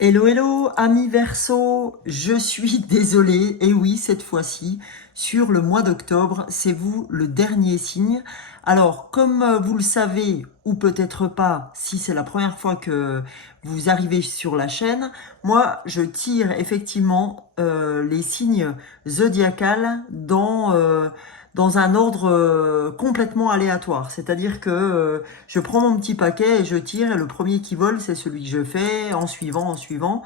Hello, hello, amis Verseau, je suis désolée, et oui, cette fois-ci, sur le mois d'octobre, c'est vous le dernier signe. Alors, comme vous le savez, ou peut-être pas, si c'est la première fois que vous arrivez sur la chaîne, moi, je tire effectivement les signes zodiacales dans un ordre complètement aléatoire. C'est-à-dire que je prends mon petit paquet et je tire, et le premier qui vole, c'est celui que je fais, en suivant, en suivant.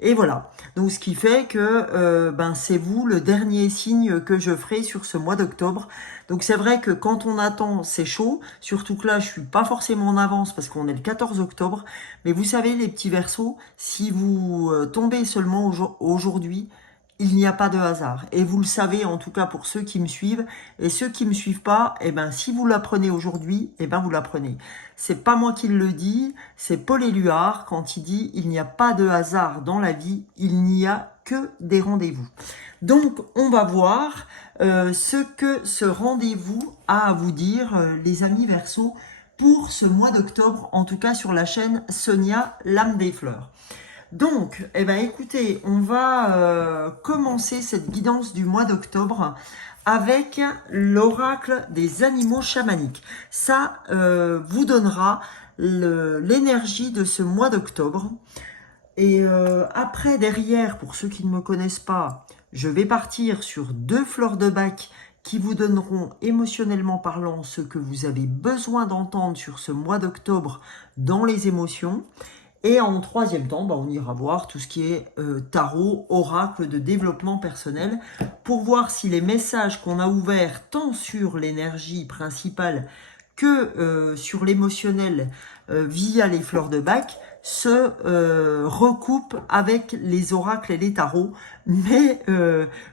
Et voilà. Donc ce qui fait que c'est vous le dernier signe que je ferai sur ce mois d'octobre. Donc c'est vrai que quand on attend, c'est chaud. Surtout que là, je suis pas forcément en avance parce qu'on est le 14 octobre. Mais vous savez, les petits Verseaux, si vous tombez seulement aujourd'hui, il n'y a pas de hasard. Et vous le savez, en tout cas pour ceux qui me suivent. Et ceux qui me suivent pas, eh ben, si vous l'apprenez aujourd'hui, eh ben, vous l'apprenez. C'est pas moi qui le dis, c'est Paul Éluard quand il dit il n'y a pas de hasard dans la vie, il n'y a que des rendez-vous. Donc, on va voir ce que ce rendez-vous a à vous dire, les amis Verseau, pour ce mois d'octobre, en tout cas sur la chaîne Sonia, l'âme des fleurs. Donc, eh ben, écoutez, on va commencer cette guidance du mois d'octobre avec l'oracle des animaux chamaniques. Ça vous donnera l'énergie de ce mois d'octobre. Et après, derrière, pour ceux qui ne me connaissent pas, je vais partir sur 2 fleurs de bac qui vous donneront émotionnellement parlant ce que vous avez besoin d'entendre sur ce mois d'octobre dans les émotions. Et en troisième temps, on ira voir tout ce qui est tarot, oracle de développement personnel, pour voir si les messages qu'on a ouverts tant sur l'énergie principale que sur l'émotionnel via les fleurs de bac se recoupent avec les oracles et les tarots. Mais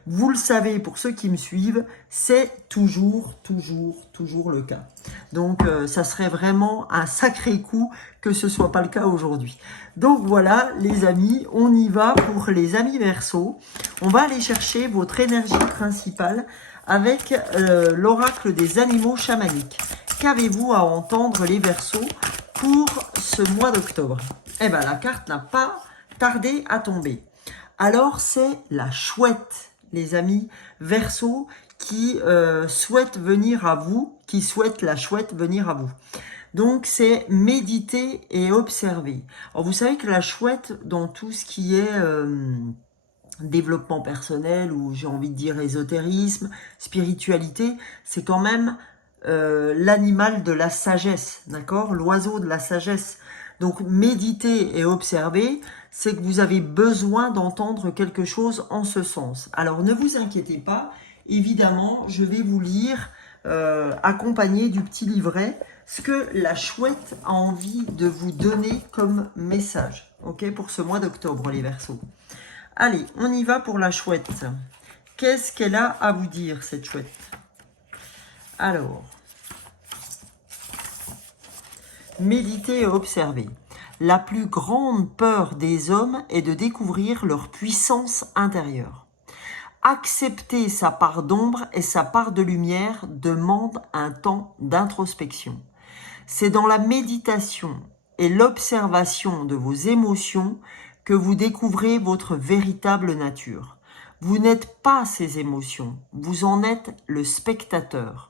vous le savez, pour ceux qui me suivent, c'est toujours le cas. Donc ça serait vraiment un sacré coup que ce soit pas le cas aujourd'hui. Donc voilà les amis, on y va pour les amis Verseau. On va aller chercher votre énergie principale avec l'oracle des animaux chamaniques. Qu'avez-vous à entendre les Verseaux pour ce mois d'octobre? Eh bien la carte n'a pas tardé à tomber. Alors c'est la chouette, les amis Verseau, qui souhaite venir à vous, qui souhaite la chouette venir à vous. Donc c'est méditer et observer. Alors vous savez que la chouette, dans tout ce qui est développement personnel, ou j'ai envie de dire ésotérisme, spiritualité, c'est quand même l'animal de la sagesse, d'accord? L'oiseau de la sagesse. Donc méditer et observer, c'est que vous avez besoin d'entendre quelque chose en ce sens. Alors ne vous inquiétez pas, évidemment, je vais vous lire, accompagné du petit livret, ce que la chouette a envie de vous donner comme message, ok, pour ce mois d'octobre, les Verseaux. Allez, on y va pour la chouette. Qu'est-ce qu'elle a à vous dire, cette chouette? Alors, méditer et observer. La plus grande peur des hommes est de découvrir leur puissance intérieure. Accepter sa part d'ombre et sa part de lumière demande un temps d'introspection. C'est dans la méditation et l'observation de vos émotions que vous découvrez votre véritable nature. Vous n'êtes pas ces émotions, vous en êtes le spectateur.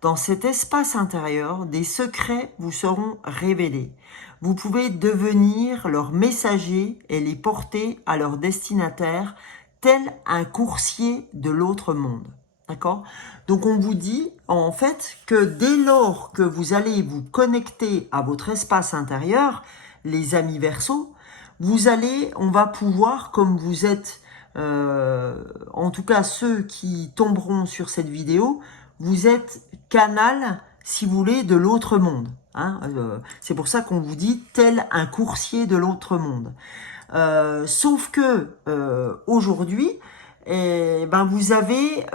Dans cet espace intérieur, des secrets vous seront révélés. Vous pouvez devenir leur messager et les porter à leur destinataire, tel un coursier de l'autre monde. D'accord? Donc on vous dit en fait que dès lors que vous allez vous connecter à votre espace intérieur, les amis Verseaux, on va pouvoir, comme vous êtes, en tout cas ceux qui tomberont sur cette vidéo, vous êtes canal, si vous voulez, de l'autre monde. Hein, c'est pour ça qu'on vous dit tel un coursier de l'autre monde. Sauf que aujourd'hui, vous avez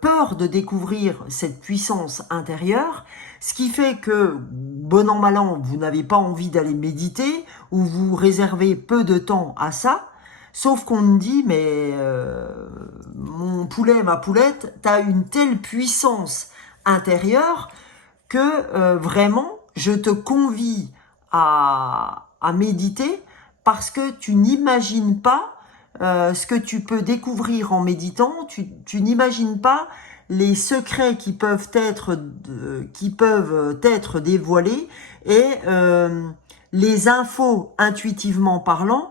peur de découvrir cette puissance intérieure, ce qui fait que, bon an mal an, vous n'avez pas envie d'aller méditer, ou vous réservez peu de temps à ça, sauf qu'on me dit, mais mon poulet, ma poulette, t'as une telle puissance intérieure que vraiment, je te convie à méditer, parce que tu n'imagines pas ce que tu peux découvrir en méditant, tu n'imagines pas les secrets qui peuvent être dévoilés et les infos intuitivement parlant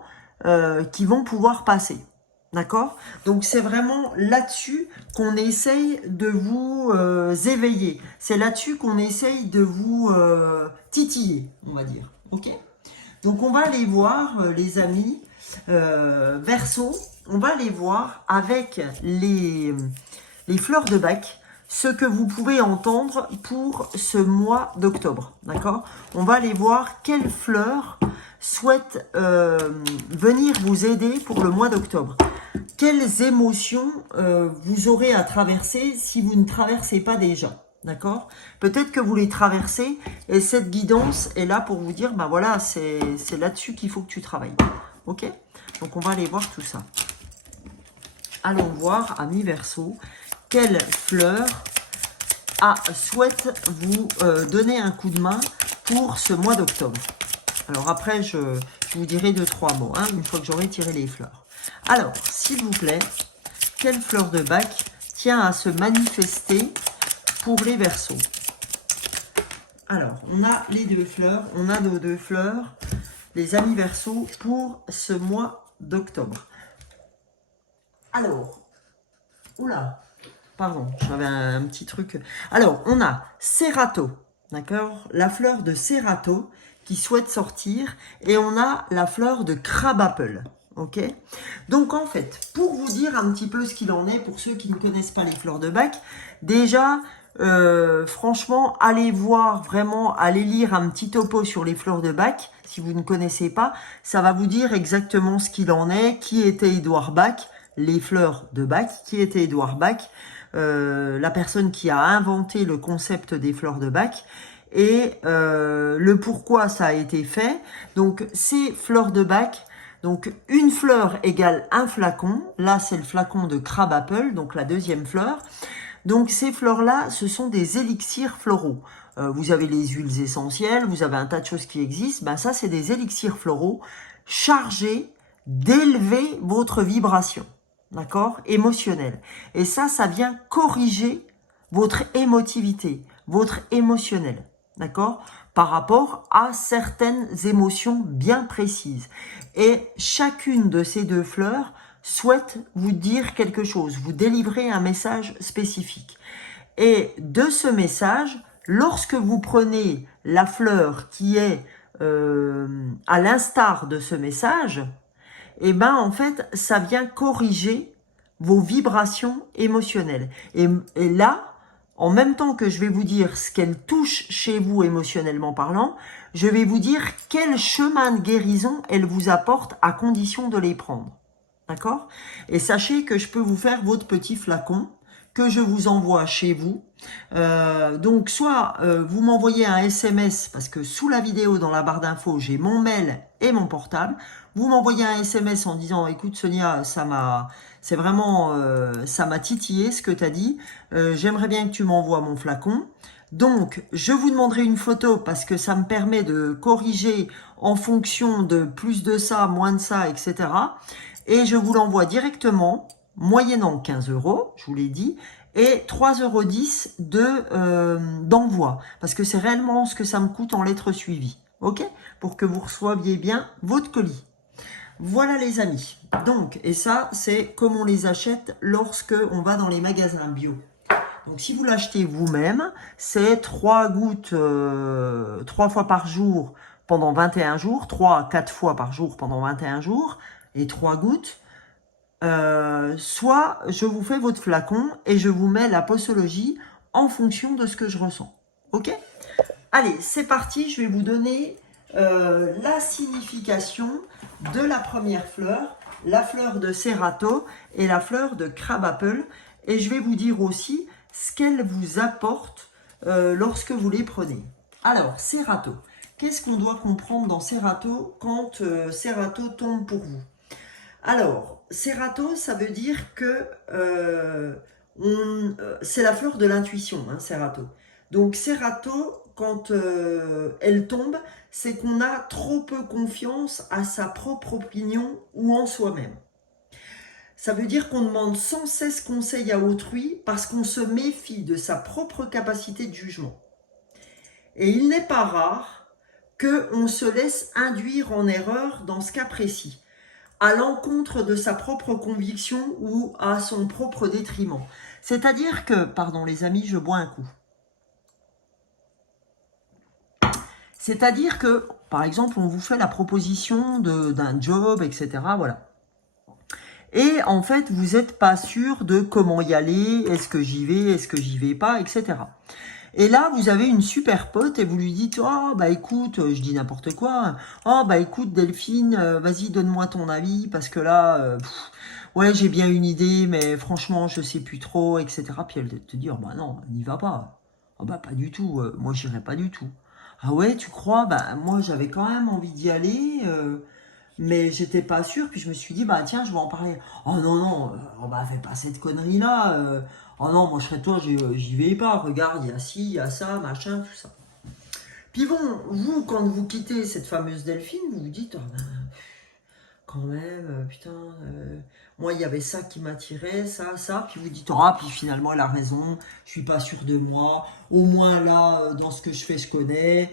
qui vont pouvoir passer. D'accord? Donc c'est vraiment là-dessus qu'on essaye de vous éveiller. C'est là-dessus qu'on essaye de vous titiller, on va dire. Ok? Donc on va aller voir, les amis, Verseau, on va aller voir avec les fleurs de bac, ce que vous pouvez entendre pour ce mois d'octobre. D'accord? On va aller voir quelles fleurs souhaitent venir vous aider pour le mois d'octobre. Quelles émotions vous aurez à traverser si vous ne traversez pas déjà. D'accord? Peut-être que vous les traversez et cette guidance est là pour vous dire, ben voilà, c'est là-dessus qu'il faut que tu travailles. Ok? Donc on va aller voir tout ça. Allons voir, amis Verseau, quelle fleur souhaite vous donner un coup de main pour ce mois d'octobre. Alors après, je vous dirai 2-3 mots, hein, une fois que j'aurai tiré les fleurs. Alors, s'il vous plaît, quelle fleur de bac tient à se manifester pour les Verseaux? Alors, on a les deux fleurs, on a nos deux fleurs, les amis Verseaux, pour ce mois d'octobre. Alors, oula, pardon, j'avais un petit truc. Alors, on a Cerato, d'accord? La fleur de Cerato qui souhaite sortir, et on a la fleur de Crabapple. Ok? Donc en fait, pour vous dire un petit peu ce qu'il en est, pour ceux qui ne connaissent pas les fleurs de bac, déjà, franchement, allez voir vraiment, allez lire un petit topo sur les fleurs de bac, si vous ne connaissez pas, ça va vous dire exactement ce qu'il en est, qui était Édouard Bach, les fleurs de Bach, qui était Édouard Bach, la personne qui a inventé le concept des fleurs de Bach, et le pourquoi ça a été fait. Donc ces fleurs de bac, donc une fleur égale un flacon, là c'est le flacon de Crabapple, donc la deuxième fleur. Donc ces fleurs-là, ce sont des élixirs floraux. Vous avez les huiles essentielles, vous avez un tas de choses qui existent, ben ça c'est des élixirs floraux chargés d'élever votre vibration, d'accord, émotionnelle. Et ça vient corriger votre émotivité, votre émotionnel. D'accord? Par rapport à certaines émotions bien précises. Et chacune de ces deux fleurs souhaite vous dire quelque chose, vous délivrer un message spécifique. Et de ce message, lorsque vous prenez la fleur qui est à l'instar de ce message, et ben en fait, ça vient corriger vos vibrations émotionnelles. Et là, en même temps que je vais vous dire ce qu'elle touche chez vous émotionnellement parlant, je vais vous dire quel chemin de guérison elle vous apporte à condition de les prendre. D'accord? Et sachez que je peux vous faire votre petit flacon que je vous envoie chez vous. Donc soit vous m'envoyez un SMS, parce que sous la vidéo dans la barre d'infos, j'ai mon mail et mon portable. Vous m'envoyez un SMS en disant, écoute Sonia, ça m'a titillé ce que tu as dit. J'aimerais bien que tu m'envoies mon flacon. Donc, je vous demanderai une photo parce que ça me permet de corriger en fonction de plus de ça, moins de ça, etc. Et je vous l'envoie directement, moyennant 15 €, je vous l'ai dit, et 3,10 € d'envoi. Parce que c'est réellement ce que ça me coûte en lettres suivies. Ok? Pour que vous receviez bien votre colis. Voilà les amis. Donc, et ça, c'est comme on les achète lorsque on va dans les magasins bio. Donc, si vous l'achetez vous-même, c'est 3 gouttes 3 fois par jour pendant 21 jours, 3 à 4 fois par jour pendant 21 jours, et 3 gouttes. Soit je vous fais votre flacon et je vous mets la posologie en fonction de ce que je ressens. Ok? Allez, c'est parti, je vais vous donner la signification de la première fleur, la fleur de Cerato et la fleur de Crabapple. Et je vais vous dire aussi ce qu'elle vous apporte lorsque vous les prenez. Alors, Cerato. Qu'est-ce qu'on doit comprendre dans Cerato quand Cerato tombe pour vous? Alors, Cerato, ça veut dire que c'est la fleur de l'intuition, hein, Cerato. Donc, Cerato, quand elle tombe, c'est qu'on a trop peu confiance à sa propre opinion ou en soi-même. Ça veut dire qu'on demande sans cesse conseil à autrui parce qu'on se méfie de sa propre capacité de jugement. Et il n'est pas rare qu'on se laisse induire en erreur dans ce cas précis, à l'encontre de sa propre conviction ou à son propre détriment. C'est-à-dire que, pardon les amis, je bois un coup. C'est-à-dire que, par exemple, on vous fait la proposition d'un job, etc. Voilà. Et en fait, vous n'êtes pas sûr de comment y aller, est-ce que j'y vais, est-ce que j'y vais pas, etc. Et là, vous avez une super pote et vous lui dites, oh bah écoute, je dis n'importe quoi, oh bah écoute Delphine, vas-y donne-moi ton avis parce que là, ouais j'ai bien une idée, mais franchement je sais plus trop, etc. Puis elle va te dire, bah non, n'y va pas. Ah bah pas du tout, moi j'irai pas du tout. Ah ouais, tu crois? Bah moi j'avais quand même envie d'y aller. Mais j'étais pas sûre, puis je me suis dit, bah tiens, je vais en parler. Oh non, non, oh, bah fais pas cette connerie-là. Oh non, moi je serais toi, j'y vais pas. Regarde, il y a ci, il y a ça, machin, tout ça. Puis bon, vous, quand vous quittez cette fameuse Delphine, vous vous dites, oh ben, quand même, putain, moi il y avait ça qui m'attirait, ça. Puis vous dites, ah, puis finalement elle a raison, je suis pas sûre de moi. Au moins là, dans ce que je fais, je connais.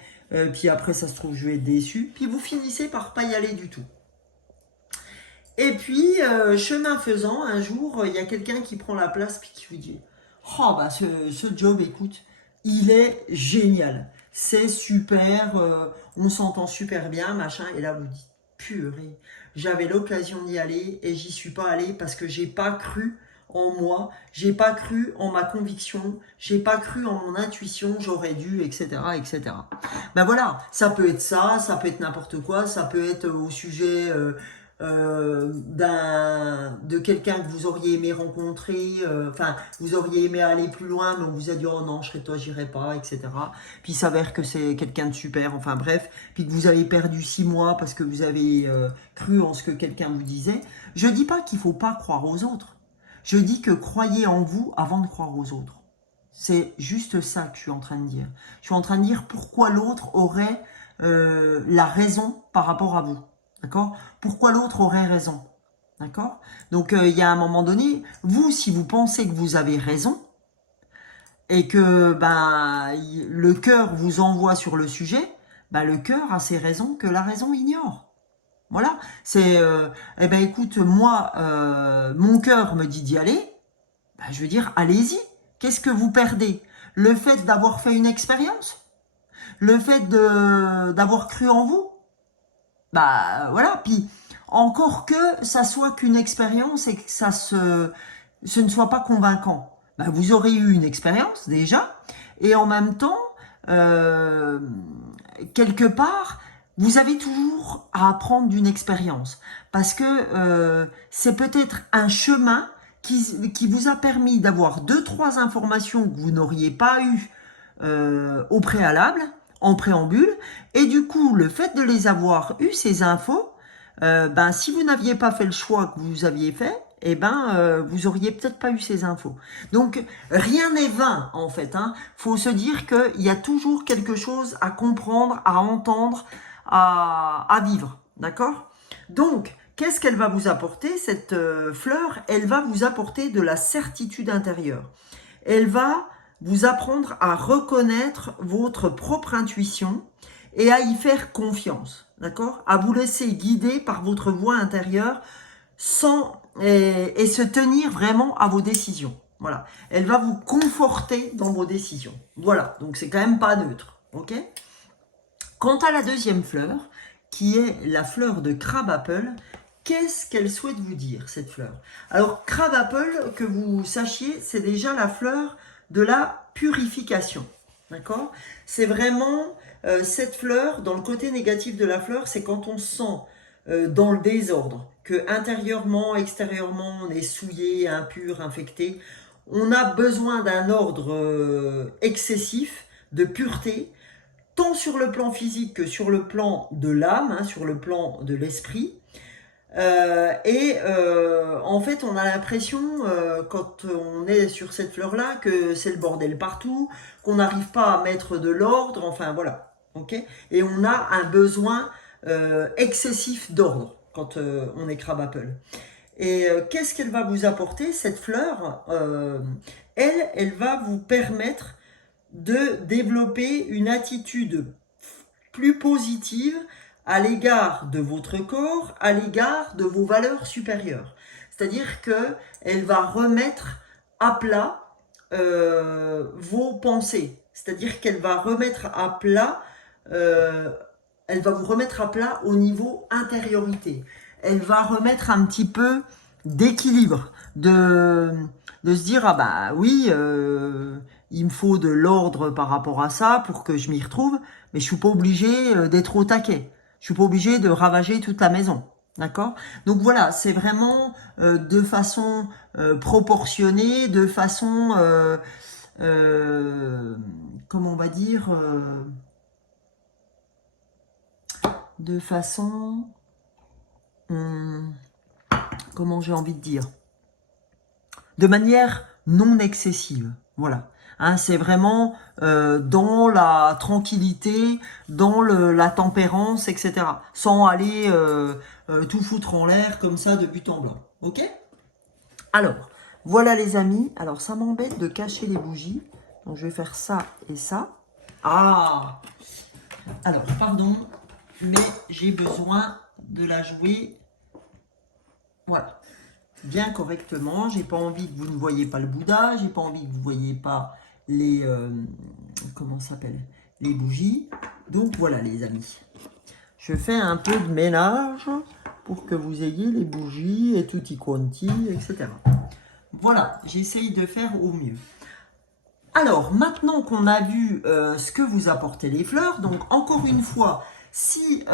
Puis après, ça se trouve, je vais être déçu. Puis vous finissez par pas y aller du tout. Et puis, chemin faisant, un jour, il y a quelqu'un qui prend la place puis qui vous dit, oh bah ce job, écoute, il est génial, c'est super, on s'entend super bien, machin. Et là, vous dites, purée, j'avais l'occasion d'y aller et j'y suis pas allé parce que j'ai pas cru en moi, j'ai pas cru en ma conviction, j'ai pas cru en mon intuition, j'aurais dû, etc., etc. Ben voilà, ça peut être ça peut être n'importe quoi, ça peut être au sujet de quelqu'un que vous auriez aimé rencontrer, enfin, vous auriez aimé aller plus loin, mais on vous a dit, oh non, je serais toi, j'irai pas, etc. Puis il s'avère que c'est quelqu'un de super, enfin bref, puis que vous avez perdu 6 mois parce que vous avez cru en ce que quelqu'un vous disait. Je dis pas qu'il faut pas croire aux autres. Je dis que croyez en vous avant de croire aux autres. C'est juste ça que je suis en train de dire. Je suis en train de dire pourquoi l'autre aurait la raison par rapport à vous. D'accord? Pourquoi l'autre aurait raison? D'accord? Donc, il y a un moment donné, vous, si vous pensez que vous avez raison, et que ben, le cœur vous envoie sur le sujet, ben, le cœur a ses raisons que la raison ignore. Voilà. C'est, eh ben écoute, moi, mon cœur me dit d'y aller, ben, je veux dire, allez-y. Qu'est-ce que vous perdez? Le fait d'avoir fait une expérience? Le fait d'avoir cru en vous? Bah voilà, puis encore que ça soit qu'une expérience et que ce ne soit pas convaincant. Bah, vous aurez eu une expérience déjà, et en même temps, euh, quelque part, vous avez toujours à apprendre d'une expérience. Parce que c'est peut-être un chemin qui vous a permis d'avoir deux, trois informations que vous n'auriez pas eues au préalable, en préambule, et du coup, le fait de les avoir eu, ces infos, ben, si vous n'aviez pas fait le choix que vous aviez fait, eh ben, vous auriez peut-être pas eu ces infos. Donc, rien n'est vain, en fait. Faut se dire qu'il y a toujours quelque chose à comprendre, à entendre, à vivre. D'accord? Donc, qu'est-ce qu'elle va vous apporter, cette fleur? Elle va vous apporter de la certitude intérieure. Elle va vous apprendre à reconnaître votre propre intuition et à y faire confiance, d'accord? À vous laisser guider par votre voix intérieure et se tenir vraiment à vos décisions. Voilà. Elle va vous conforter dans vos décisions. Voilà. Donc c'est quand même pas neutre, ok? Quant à la deuxième fleur, qui est la fleur de Crabapple, qu'est-ce qu'elle souhaite vous dire, cette fleur? Alors, Crabapple, que vous sachiez, c'est déjà la fleur de la purification. D'accord? C'est vraiment cette fleur, dans le côté négatif de la fleur, c'est quand on se sent dans le désordre, que intérieurement, extérieurement, on est souillé, impur, infecté. On a besoin d'un ordre excessif, de pureté, tant sur le plan physique que sur le plan de l'âme, sur le plan de l'esprit. En fait, on a l'impression, quand on est sur cette fleur-là, que c'est le bordel partout, qu'on n'arrive pas à mettre de l'ordre, enfin voilà. Ok. Et on a un besoin excessif d'ordre quand on est Crab Apple. Et qu'est-ce qu'elle va vous apporter, cette fleur elle va vous permettre de développer une attitude plus positive à l'égard de votre corps, à l'égard de vos valeurs supérieures. C'est-à-dire qu'elle va remettre à plat vos pensées. C'est-à-dire qu'elle va remettre à plat, elle va vous remettre à plat au niveau intériorité. Elle va remettre un petit peu d'équilibre, de se dire, ah bah oui, il me faut de l'ordre par rapport à ça pour que je m'y retrouve, mais je suis pas obligé d'être au taquet. Je suis pas obligé de ravager toute la maison. D'accord. Donc voilà, c'est vraiment de façon proportionnée, de façon, comment on va dire, de façon, comment j'ai envie de dire, de manière non excessive. Voilà. Hein, c'est vraiment dans la tranquillité, dans la tempérance, etc. Sans aller tout foutre en l'air comme ça de but en blanc. Ok? Alors, voilà les amis. Alors, ça m'embête de cacher les bougies. Donc, je vais faire ça et ça. Ah! Alors, pardon, mais j'ai besoin de la jouer. Voilà. Bien correctement. J'ai pas envie que vous ne voyez pas le Bouddha. J'ai pas envie que vous ne voyez pas les... comment ça s'appelle? Les bougies. Donc, voilà les amis. Je fais un peu de ménage pour que vous ayez les bougies et tutti quanti, etc. Voilà, j'essaye de faire au mieux. Alors, maintenant qu'on a vu ce que vous apportez les fleurs, donc encore une fois, si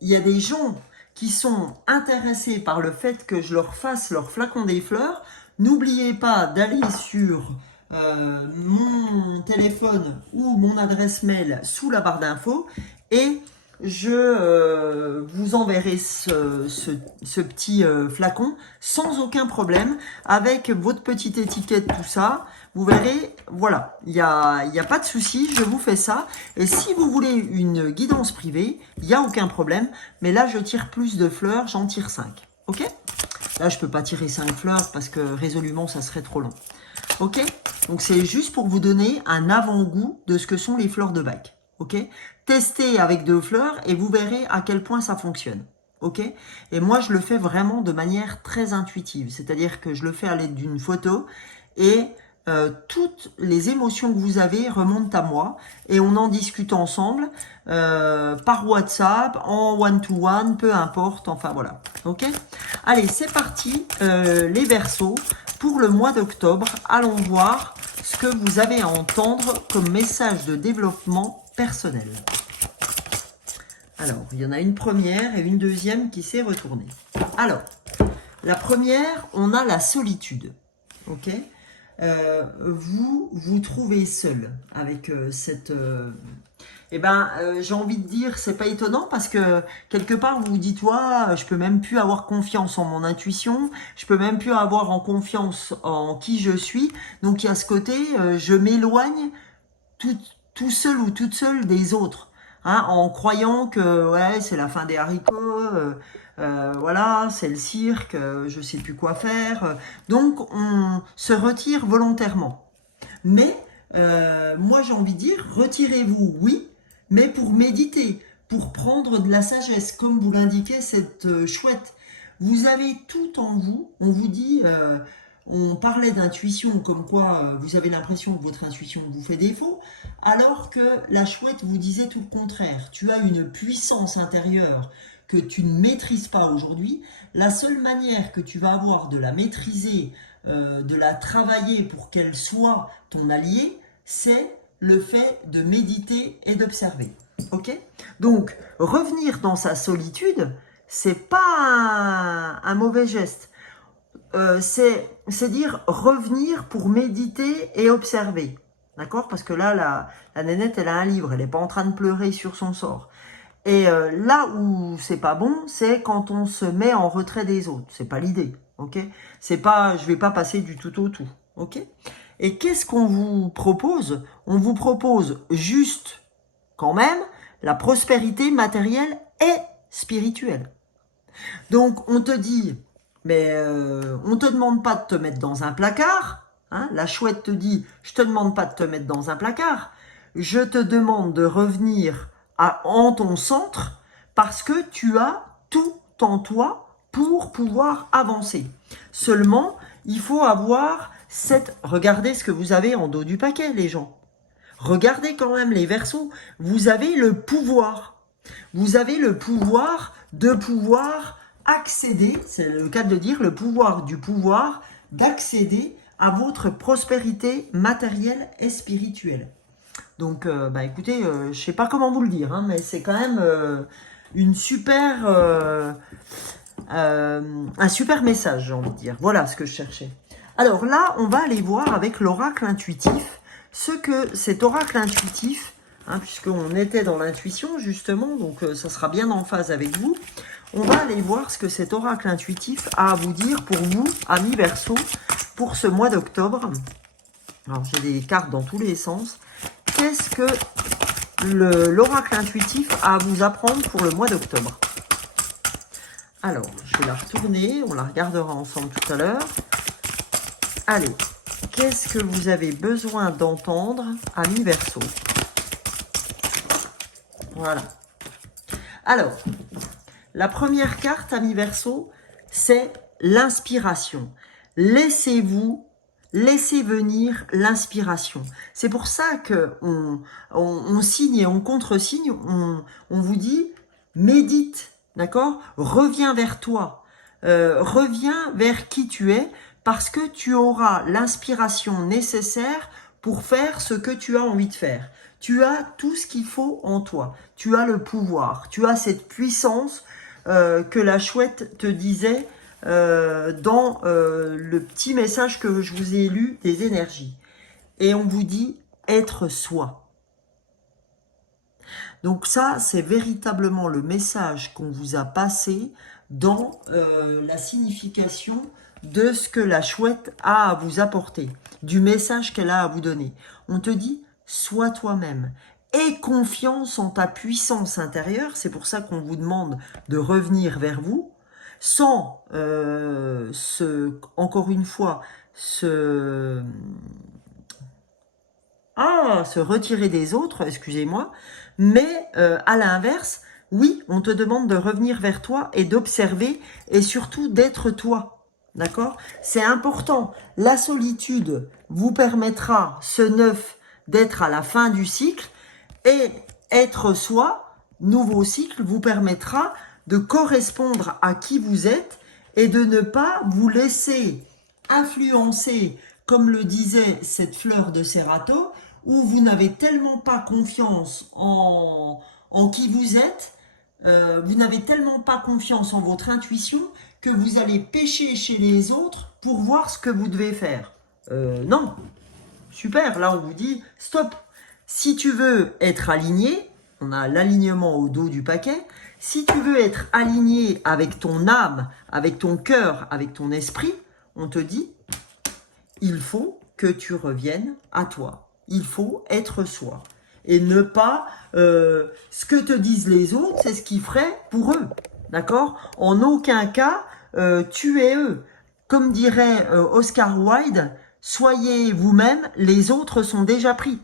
il y a des gens qui sont intéressés par le fait que je leur fasse leur flacon des fleurs, n'oubliez pas d'aller sur mon téléphone ou mon adresse mail sous la barre d'infos et je vous enverrai ce petit flacon sans aucun problème avec votre petite étiquette, tout ça. Vous verrez, voilà, il n'y a pas de souci, je vous fais ça. Et si vous voulez une guidance privée, il n'y a aucun problème. Mais là, je tire plus de fleurs, j'en tire 5. Ok? Là, je ne peux pas tirer 5 fleurs parce que résolument, ça serait trop long. Ok? Donc, c'est juste pour vous donner un avant-goût de ce que sont les fleurs de bac. Ok? Testez avec 2 fleurs et vous verrez à quel point ça fonctionne. Ok? Et moi, je le fais vraiment de manière très intuitive. C'est-à-dire que je le fais à l'aide d'une photo et toutes les émotions que vous avez remontent à moi et on en discute ensemble par WhatsApp, en one-to-one, peu importe, enfin voilà. Ok? Allez, c'est parti, les Verseaux, pour le mois d'octobre. Allons voir ce que vous avez à entendre comme message de développement personnel. Alors, il y en a une première et une deuxième qui s'est retournée. Alors, la première, on a la solitude. Ok? Vous trouvez seul avec cette... j'ai envie de dire, c'est pas étonnant parce que quelque part vous vous dites, je peux même plus avoir confiance en mon intuition, je peux même plus avoir en confiance en qui je suis. Donc il y a ce côté, je m'éloigne tout seul ou toute seule des autres, hein, en croyant que ouais, c'est la fin des haricots, voilà, c'est le cirque, je sais plus quoi faire. Donc on se retire volontairement. Mais moi j'ai envie de dire, retirez-vous, oui, mais pour méditer, pour prendre de la sagesse, comme vous l'indiquait cette chouette. Vous avez tout en vous, on vous dit, on parlait d'intuition, comme quoi vous avez l'impression que votre intuition vous fait défaut, alors que la chouette vous disait tout le contraire. Tu as une puissance intérieure que tu ne maîtrises pas aujourd'hui. La seule manière que tu vas avoir de la maîtriser, de la travailler pour qu'elle soit ton allié, c'est le fait de méditer et d'observer. Ok? Donc, revenir dans sa solitude, c'est pas un mauvais geste. C'est dire revenir pour méditer et observer. D'accord? Parce que là, la nénette, elle a un livre, elle n'est pas en train de pleurer sur son sort. Et là où c'est pas bon, c'est quand on se met en retrait des autres. C'est pas l'idée, ok? C'est pas, je vais pas passer du tout au tout, ok? Et qu'est-ce qu'on vous propose? On vous propose juste, quand même, la prospérité matérielle et spirituelle. Donc on te dit, mais on te demande pas de te mettre dans un placard. Hein, la chouette te dit, je te demande pas de te mettre dans un placard. Je te demande de revenir en ton centre parce que tu as tout en toi pour pouvoir avancer. Seulement, il faut avoir cette... Regardez ce que vous avez en dos du paquet, les gens. Regardez quand même les Verseaux. Vous avez le pouvoir. Vous avez le pouvoir de pouvoir accéder, c'est le cas de dire, le pouvoir du pouvoir d'accéder à votre prospérité matérielle et spirituelle. Donc, bah écoutez, je sais pas comment vous le dire, hein, mais c'est quand même une super, un super message, j'ai envie de dire. Voilà ce que je cherchais. Alors là, on va aller voir avec l'oracle intuitif ce que cet oracle intuitif, hein, puisqu'on était dans l'intuition justement, donc ça sera bien en phase avec vous. On va aller voir ce que cet oracle intuitif a à vous dire pour vous, amis Verseau, pour ce mois d'octobre. Alors j'ai des cartes dans tous les sens. Qu'est-ce que l'oracle intuitif a à vous apprendre pour le mois d'octobre? Alors, je vais la retourner, on la regardera ensemble tout à l'heure. Allez, qu'est-ce que vous avez besoin d'entendre, amis Verseau? Voilà. Alors, la première carte, amis Verseau, c'est l'inspiration. Laissez venir l'inspiration. C'est pour ça que on signe et on contre-signe, on vous dit, médite, d'accord? Reviens vers toi, reviens vers qui tu es, parce que tu auras l'inspiration nécessaire pour faire ce que tu as envie de faire. Tu as tout ce qu'il faut en toi. Tu as le pouvoir. Tu as cette puissance que la chouette te disait dans le petit message que je vous ai lu des énergies. Et on vous dit être soi. Donc ça, c'est véritablement le message qu'on vous a passé dans la signification de ce que la chouette a à vous apporter, du message qu'elle a à vous donner. On te dit, sois toi-même. Aie confiance en ta puissance intérieure, c'est pour ça qu'on vous demande de revenir vers vous, sans, encore une fois, se retirer des autres, excusez-moi, mais à l'inverse, oui, on te demande de revenir vers toi et d'observer et surtout d'être toi. D'accord? C'est important. La solitude vous permettra, ce 9, d'être à la fin du cycle et être soi, nouveau cycle, vous permettra de correspondre à qui vous êtes et de ne pas vous laisser influencer, comme le disait cette fleur de Cerato, où vous n'avez tellement pas confiance en qui vous êtes, vous n'avez tellement pas confiance en votre intuition que vous allez pêcher chez les autres pour voir ce que vous devez faire. Non, super, là on vous dit stop. Si tu veux être aligné, on a l'alignement au dos du paquet, si tu veux être aligné avec ton âme, avec ton cœur, avec ton esprit, on te dit, il faut que tu reviennes à toi. Il faut être soi. Et ne pas... ce que te disent les autres, c'est ce qu'ils feraient pour eux. D'accord? En aucun cas, tuez eux. Comme dirait Oscar Wilde, soyez vous-même, les autres sont déjà pris.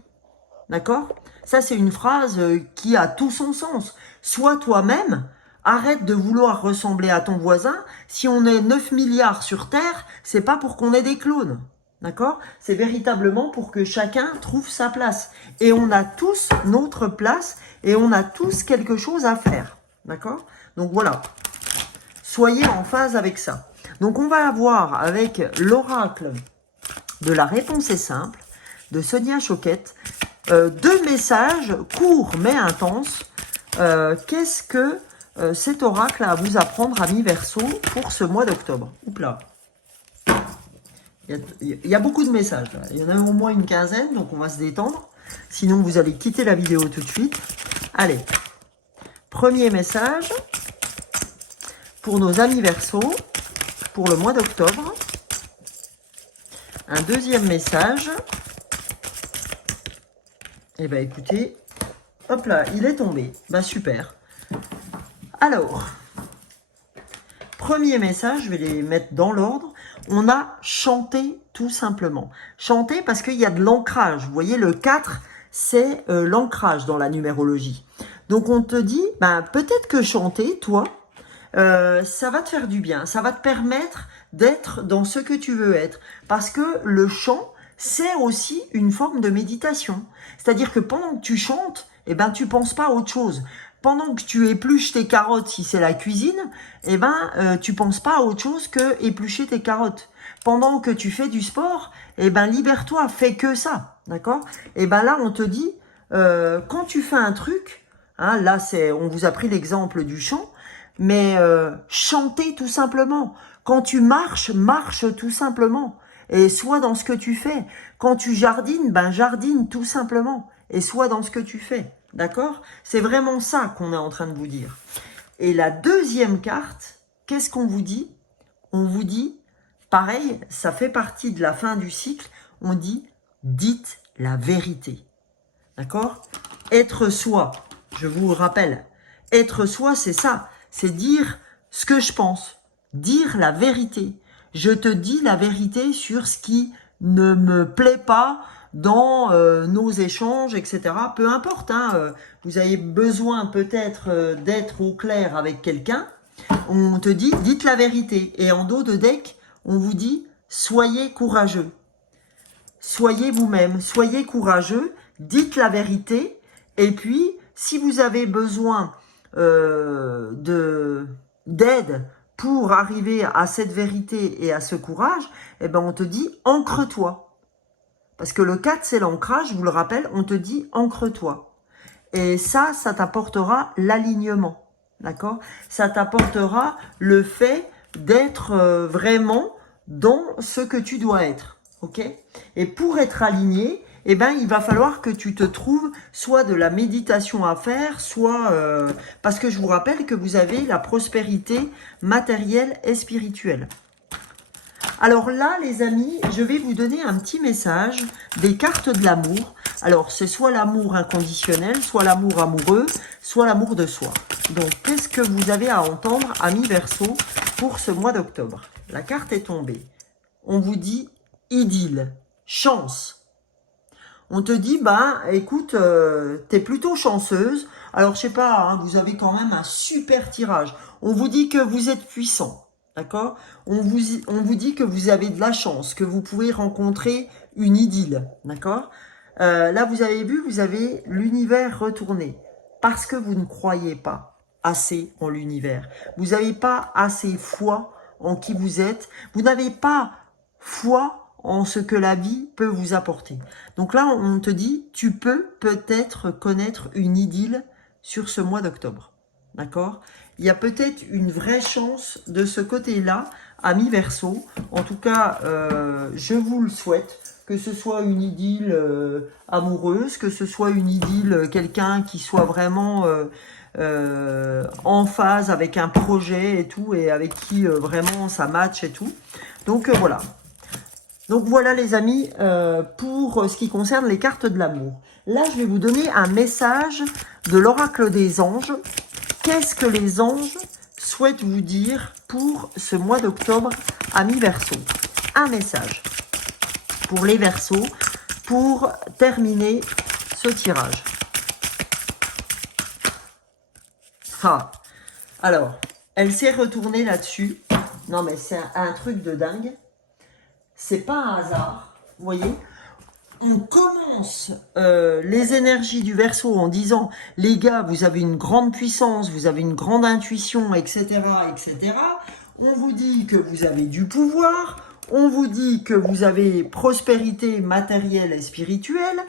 D'accord? Ça, c'est une phrase qui a tout son sens. Sois toi-même, arrête de vouloir ressembler à ton voisin. Si on est 9 milliards sur Terre, c'est pas pour qu'on ait des clones. D'accord? C'est véritablement pour que chacun trouve sa place. Et on a tous notre place et on a tous quelque chose à faire. D'accord? Donc voilà. Soyez en phase avec ça. Donc on va avoir avec l'oracle de la réponse est simple de Sonia Choquette 2 messages courts mais intenses. Qu'est-ce que cet oracle a à vous apprendre, amis Verseau, pour ce mois d'octobre? Oups là. Il y a beaucoup de messages là. Il y en a au moins une quinzaine, donc on va se détendre. Sinon, vous allez quitter la vidéo tout de suite. Allez. Premier message pour nos amis Verseau, pour le mois d'octobre. Un deuxième message. Eh bien, écoutez, hop là, il est tombé. Bah, super. Alors, premier message, je vais les mettre dans l'ordre. On a chanté tout simplement. Chanter parce qu'il y a de l'ancrage. Vous voyez, le 4, c'est l'ancrage dans la numérologie. Donc, on te dit, ben, peut-être que chanter, toi, ça va te faire du bien. Ça va te permettre d'être dans ce que tu veux être. Parce que le chant, c'est aussi une forme de méditation. C'est-à-dire que pendant que tu chantes, eh ben, tu penses pas à autre chose. Pendant que tu épluches tes carottes, si c'est la cuisine, eh ben, tu penses pas à autre chose que éplucher tes carottes. Pendant que tu fais du sport, eh ben, libère-toi, fais que ça, d'accord? Et ben là, on te dit, quand tu fais un truc, hein, là, on vous a pris l'exemple du chant, mais chanter tout simplement. Quand tu marches, marche tout simplement. Et sois dans ce que tu fais. Quand tu jardines, ben jardine tout simplement. Et sois dans ce que tu fais. D'accord? C'est vraiment ça qu'on est en train de vous dire. Et la deuxième carte, qu'est-ce qu'on vous dit? On vous dit, pareil, ça fait partie de la fin du cycle, on dit, dites la vérité. D'accord? Être soi, je vous rappelle, être soi, c'est ça. C'est dire ce que je pense, dire la vérité. Je te dis la vérité sur ce qui ne me plaît pas dans nos échanges, etc. Peu importe, hein, vous avez besoin peut-être d'être au clair avec quelqu'un. On te dit, dites la vérité. Et en dos de deck, on vous dit, soyez courageux. Soyez vous-même, soyez courageux, dites la vérité. Et puis, si vous avez besoin d'aide pour arriver à cette vérité et à ce courage, eh ben on te dit ancre-toi. Parce que le 4, c'est l'ancrage, je vous le rappelle, on te dit ancre-toi. Et ça t'apportera l'alignement. D'accord? Ça t'apportera le fait d'être vraiment dans ce que tu dois être. Ok? Et pour être aligné, eh ben, il va falloir que tu te trouves soit de la méditation à faire, soit... parce que je vous rappelle que vous avez la prospérité matérielle et spirituelle. Alors là, les amis, je vais vous donner un petit message des cartes de l'amour. Alors, c'est soit l'amour inconditionnel, soit l'amour amoureux, soit l'amour de soi. Donc, qu'est-ce que vous avez à entendre, amis Verseau, pour ce mois d'octobre? La carte est tombée. On vous dit idylle, chance. On te dit, bah, écoute, t'es plutôt chanceuse. Alors, je sais pas, hein, vous avez quand même un super tirage. On vous dit que vous êtes puissant. D'accord? On vous dit que vous avez de la chance, que vous pouvez rencontrer une idylle. D'accord? Là, vous avez vu, vous avez l'univers retourné. Parce que vous ne croyez pas assez en l'univers. Vous n'avez pas assez foi en qui vous êtes. Vous n'avez pas foi en ce que la vie peut vous apporter. Donc là, on te dit, tu peux peut-être connaître une idylle sur ce mois d'octobre. D'accord? Il y a peut-être une vraie chance de ce côté-là, amis Verseau. En tout cas, je vous le souhaite, que ce soit une idylle amoureuse, que ce soit une idylle, quelqu'un qui soit vraiment en phase avec un projet et tout, et avec qui vraiment ça match et tout. Donc voilà. Donc voilà les amis, pour ce qui concerne les cartes de l'amour. Là, je vais vous donner un message de l'oracle des anges. Qu'est-ce que les anges souhaitent vous dire pour ce mois d'octobre, amis Verseau? Un message pour les Verseaux pour terminer ce tirage. Ah, alors, elle s'est retournée là-dessus. Non mais c'est un truc de dingue. C'est pas un hasard, vous voyez? On commence les énergies du Verseau en disant les gars, vous avez une grande puissance, vous avez une grande intuition, etc., etc. On vous dit que vous avez du pouvoir, on vous dit que vous avez prospérité matérielle et spirituelle,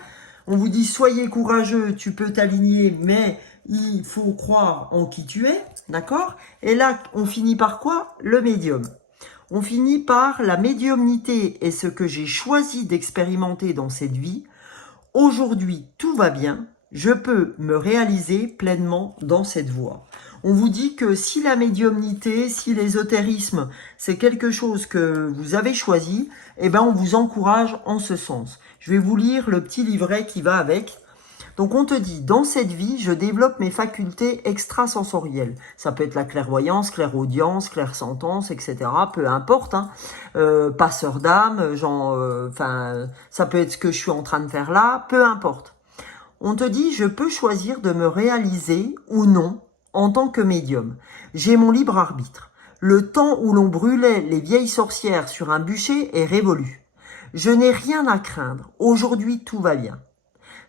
on vous dit soyez courageux, tu peux t'aligner, mais il faut croire en qui tu es, d'accord? Et là, on finit par quoi? Le médium. On finit par la médiumnité et ce que j'ai choisi d'expérimenter dans cette vie. Aujourd'hui, tout va bien. je peux me réaliser pleinement dans cette voie. On vous dit que si la médiumnité, si l'ésotérisme, c'est quelque chose que vous avez choisi, eh ben on vous encourage en ce sens. Je vais vous lire le petit livret qui va avec. Donc on te dit, dans cette vie, je développe mes facultés extrasensorielles. Ça peut être la clairvoyance, clairaudience, clairsentence, etc. Peu importe. Hein. Passeur d'âme, ça peut être ce que je suis en train de faire là, peu importe. On te dit, je peux choisir de me réaliser ou non en tant que médium. J'ai mon libre arbitre. Le temps où l'on brûlait les vieilles sorcières sur un bûcher est révolu. Je n'ai rien à craindre. Aujourd'hui, tout va bien.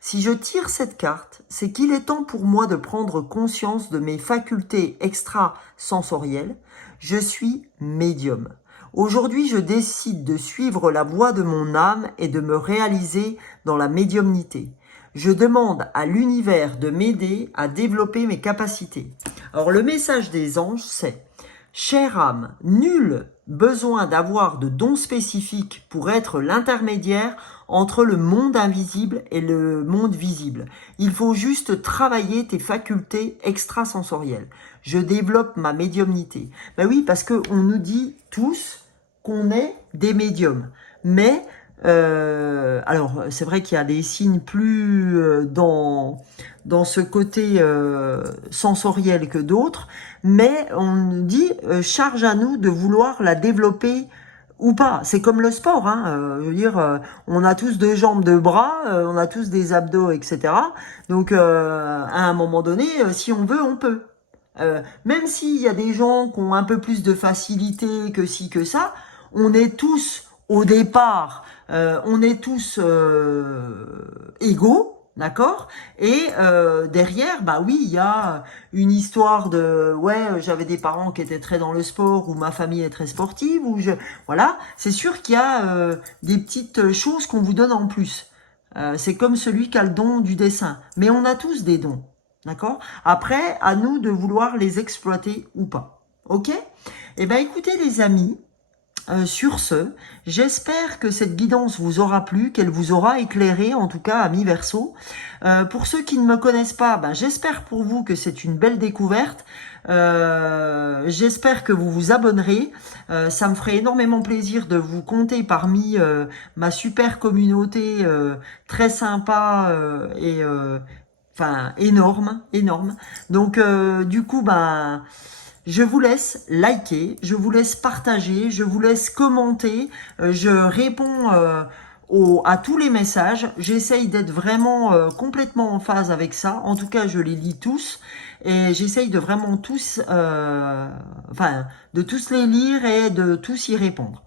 Si je tire cette carte, c'est qu'il est temps pour moi de prendre conscience de mes facultés extrasensorielles. Je suis médium. Aujourd'hui, je décide de suivre la voie de mon âme et de me réaliser dans la médiumnité. Je demande à l'univers de m'aider à développer mes capacités. Alors le message des anges, c'est « Chère âme, nul besoin d'avoir de dons spécifiques pour être l'intermédiaire entre le monde invisible et le monde visible. Il faut juste travailler tes facultés extrasensorielles. Je développe ma médiumnité. » Ben oui, parce qu'on nous dit tous qu'on est des médiums. Mais, alors c'est vrai qu'il y a des signes plus dans ce côté sensoriel que d'autres, mais on nous dit charge à nous de vouloir la développer ou pas. C'est comme le sport, hein. Je veux dire, on a tous deux jambes, deux bras, on a tous des abdos, etc. Donc, à un moment donné, si on veut, on peut. Même s'il y a des gens qui ont un peu plus de facilité que ci, que ça, on est tous, au départ, on est tous égaux, d'accord? Et derrière, bah oui, il y a une histoire de ouais, j'avais des parents qui étaient très dans le sport, ou ma famille est très sportive, voilà. C'est sûr qu'il y a des petites choses qu'on vous donne en plus. C'est comme celui qui a le don du dessin. Mais on a tous des dons, d'accord? Après, à nous de vouloir les exploiter ou pas. Ok? Eh ben, écoutez les amis. Sur ce, j'espère que cette guidance vous aura plu, qu'elle vous aura éclairé, en tout cas amis Verseau. Pour ceux qui ne me connaissent pas, ben, j'espère pour vous que c'est une belle découverte. J'espère que vous vous abonnerez. Ça me ferait énormément plaisir de vous compter parmi ma super communauté très sympa enfin énorme. Donc du coup, ben... je vous laisse liker, je vous laisse partager, je vous laisse commenter, je réponds à tous les messages, j'essaye d'être vraiment complètement en phase avec ça, en tout cas je les lis tous, et j'essaye de vraiment tous, de tous les lire et de tous y répondre.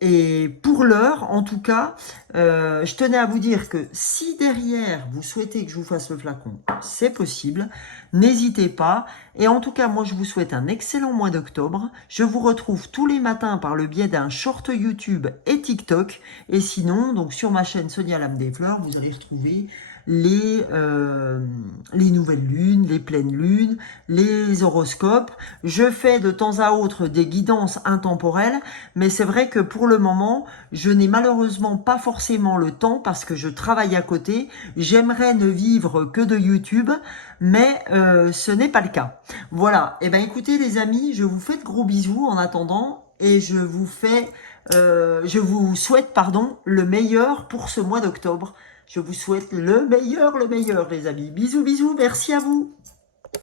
Et pour l'heure, en tout cas, je tenais à vous dire que si derrière vous souhaitez que je vous fasse le flacon, c'est possible. N'hésitez pas. Et en tout cas, moi, je vous souhaite un excellent mois d'octobre. Je vous retrouve tous les matins par le biais d'un short YouTube et TikTok. Et sinon, donc sur ma chaîne Sonia Lame des Fleurs, vous allez retrouver les nouvelles lunes, les pleines lunes, les horoscopes. Je fais de temps à autre des guidances intemporelles, mais c'est vrai que pour le moment, je n'ai malheureusement pas forcément le temps parce que je travaille à côté. J'aimerais ne vivre que de YouTube, mais ce n'est pas le cas. Voilà, et ben écoutez les amis, je vous fais de gros bisous en attendant et je vous souhaite le meilleur pour ce mois d'octobre. Je vous souhaite le meilleur les amis. Bisous, bisous, merci à vous.